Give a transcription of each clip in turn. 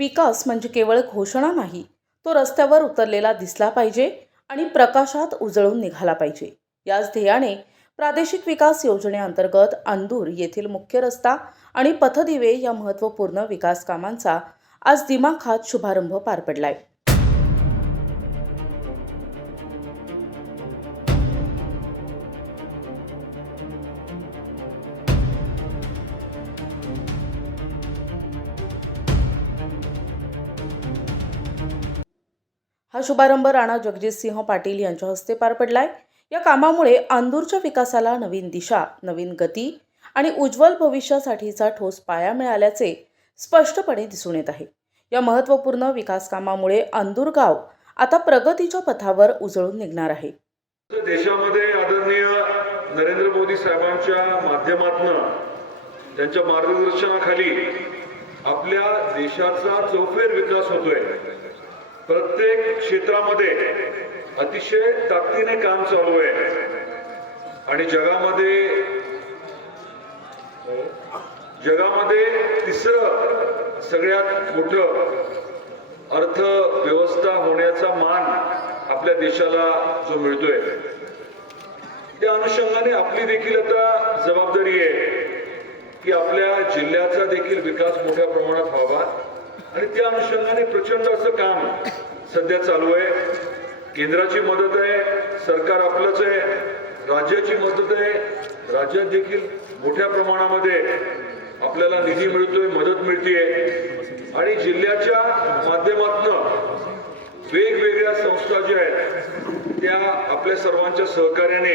विकास म्हणजे केवळ घोषणा नाही, तो रस्त्यावर उतरलेला दिसला पाहिजे आणि प्रकाशात उजळून निघाला पाहिजे. याच ध्येयाने प्रादेशिक विकास योजनेअंतर्गत अंदूर येथील मुख्य रस्ता आणि पथदिवे या महत्त्वपूर्ण विकास कामांचा आज दिमाखात शुभारंभ पार पडलाय. हा शुभारंभ राणा जगजितसिंह पाटील यांच्या हस्ते पार पडलाय. या कामामुळे अंदूरच्या विकासाला नवीन दिशा, नवीन गती आणि उज्ज्वल भविष्यासाठीचा ठोस पाया मिळाल्याचे स्पष्टपणे दिसून येत आहे. या महत्त्वपूर्ण विकास कामामुळे अंदूर गाव आता प्रगतीच्या पथावर उजळून निघणार आहे. देशामध्ये आदरणीय नरेंद्र मोदी साहेबांच्या माध्यमातून त्यांच्या मार्गदर्शनाखाली आपल्या देशाचा चौफेर विकास होतोय. प्रत्येक क्षेत्रामध्ये अतिशय ताकदीने काम चालू आहे आणि जगामध्ये तिसरं सगळ्यात मोठं अर्थव्यवस्था होण्याचा मान आपल्या देशाला जो मिळतोय, त्या अनुषंगाने आपली देखील आता जबाबदारी आहे की आपल्या जिल्ह्याचा देखील विकास मोठ्या प्रमाणात व्हावा आणि त्या अनुषंगाने प्रचंड असं काम सध्या चालू आहे. केंद्राची मदत आहे, सरकार आपलंच आहे, राज्याची मदत आहे, राज्यात देखील मोठ्या प्रमाणामध्ये आपल्याला निधी मिळतोय, मदत मिळतेय आणि जिल्ह्याच्या माध्यमातून वेगवेगळ्या संस्था ज्या आहेत त्या आपल्या सर्वांच्या सहकार्याने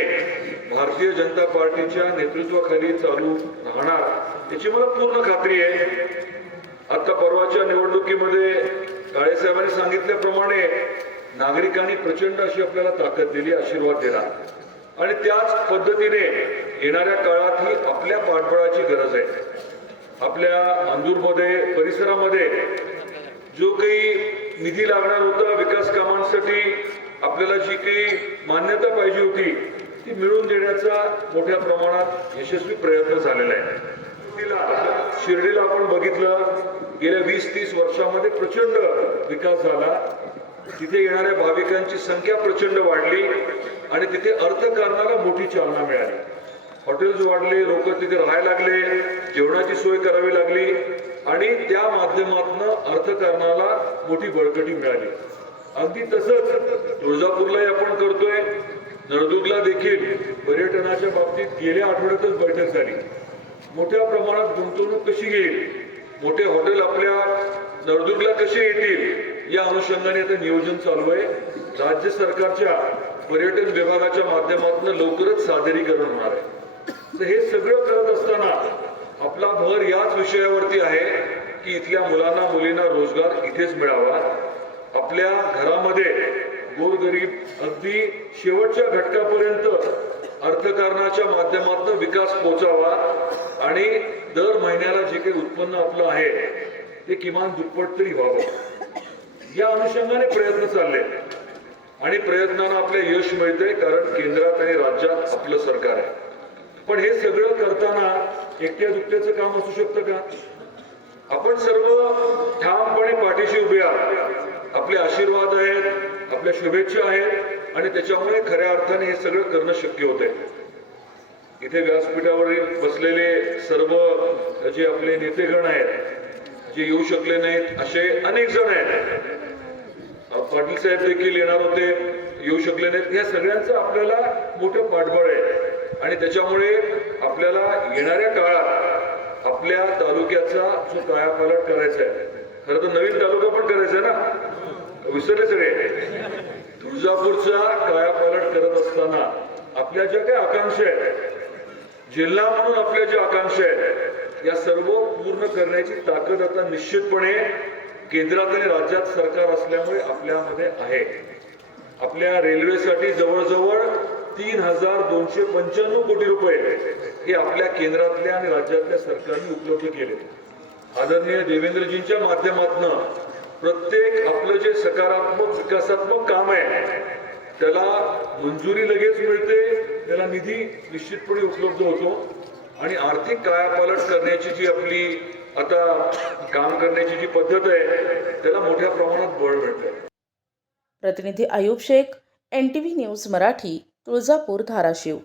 भारतीय जनता पार्टीच्या नेतृत्वाखाली चालू राहणार याची मला पूर्ण खात्री आहे. आता परवाच्या निवडणुकीमध्ये काळेसाहेबांनी सांगितल्याप्रमाणे नागरिकांनी प्रचंड अशी आपल्याला ताकद दिली, आशीर्वाद दिला आणि त्याच पद्धतीने येणाऱ्या काळातही आपल्या पाठबळाची गरज आहे. आपल्या अंदूरमध्ये परिसरामध्ये जो काही निधी लागणार होता विकास कामांसाठी, आपल्याला जी काही मान्यता पाहिजे होती ती मिळवून देण्याचा मोठ्या प्रमाणात यशस्वी प्रयत्न झालेला आहे. शिर्डीला आपण बघितलं, गेल्या 20-30 वर्षामध्ये प्रचंड विकास झाला. तिथे येणाऱ्या भाविकांची संख्या प्रचंड वाढली आणि तिथे अर्थकारणाला मोठी चालना मिळाली. हॉटेल्स वाढले, लोक तिथे राहायला लागले, जेवणाची सोय करावी लागली आणि त्या माध्यमातून अर्थकारणाला मोठी बळकटी मिळाली. अगदी तसंच तुळजापूरलाही आपण करतोय. नळदुर्गला देखील पर्यटनाच्या बाबतीत गेल्या आठवड्यातच बैठक झाली. मोठ्या प्रमाणात गुंतवणूक कशी येईल, मोठे हॉटेल आपल्या नळदुर्गला कसे येतील या अनुषंगाने आता नियोजन चालू आहे. राज्य सरकारच्या पर्यटन विभागाच्या माध्यमातून लवकरच सादरीकरण होणार आहे. तर हे सगळं करत असताना आपला भर याच विषयावरती आहे की इथल्या मुलांना मुलींना रोजगार इथेच मिळावा. आपल्या घरामध्ये गोरगरीब अगदी शेवटच्या घटकापर्यंत अर्थकारणाच्या माध्यमातून विकास पोहोचावा आणि दर महिन्याला जे काही उत्पन्न आपलं आहे ते किमान दुप्पट तरी व्हावं. या अनुषंगाने प्रयत्न चालले आणि प्रयत्नांना आपल्या यश मिळते, कारण केंद्रात आणि राज्यात आपलं सरकार आहे. पण हे सगळं करताना एकट्या दुकट्याचं काम असू शकतं का? आपण सर्व ठामपणे पाठीशी उभे आहात. आपले आशीर्वाद आहेत, आपल्या शुभेच्छा आहेत आणि त्याच्यामुळे खऱ्या अर्थाने हे सगळं करणं शक्य होते. इथे व्यासपीठावर बसलेले सर्व जे आपले नेतेगण आहेत, जे येऊ शकले नाहीत असे अनेक जण आहेत. पाटील साहेब देखील येणार होते, येऊ शकले नाहीत. या सगळ्यांचं आपल्याला मोठं पाठबळ आहे आणि त्याच्यामुळे आपल्याला येणाऱ्या काळात आपल्या तालुक्याचा जो कायापालट करायचा आहे, खरं तर नवीन तालुका पण करायचा आहे ना, विसरले सगळे. तुळजापूरचा कायापालट करत असताना आपल्या ज्या काही आकांक्षा आहेत, जिल्हा म्हणून आपल्या ज्या आकांक्षा आहेत, या सर्व पूर्ण करण्याची ताकद आता निश्चितपणे केंद्रात आणि राज्यात सरकार असल्यामुळे आपल्यामध्ये आहे. आपल्या रेल्वेसाठी जवळजवळ 3,295 कोटी रुपये हे आपल्या केंद्रातल्या आणि राज्यातल्या सरकारने उपलब्ध केले. आदरणीय देवेंद्रजींच्या माध्यमातून प्रत्येक आपलं जे सकारात्मक विकासात्मक काम आहे त्याला मंजुरी लगेच मिळते, त्याला निधी निश्चितपणे उपलब्ध होतो आणि आर्थिक कायापालट करण्याची जी आपली आता काम करण्याची जी पद्धत आहे त्याला मोठ्या प्रमाणात बळ मिळतंय. प्रतिनिधी आयुब शेख, NTV न्यूज मराठी, तुळजापूर, धाराशिव.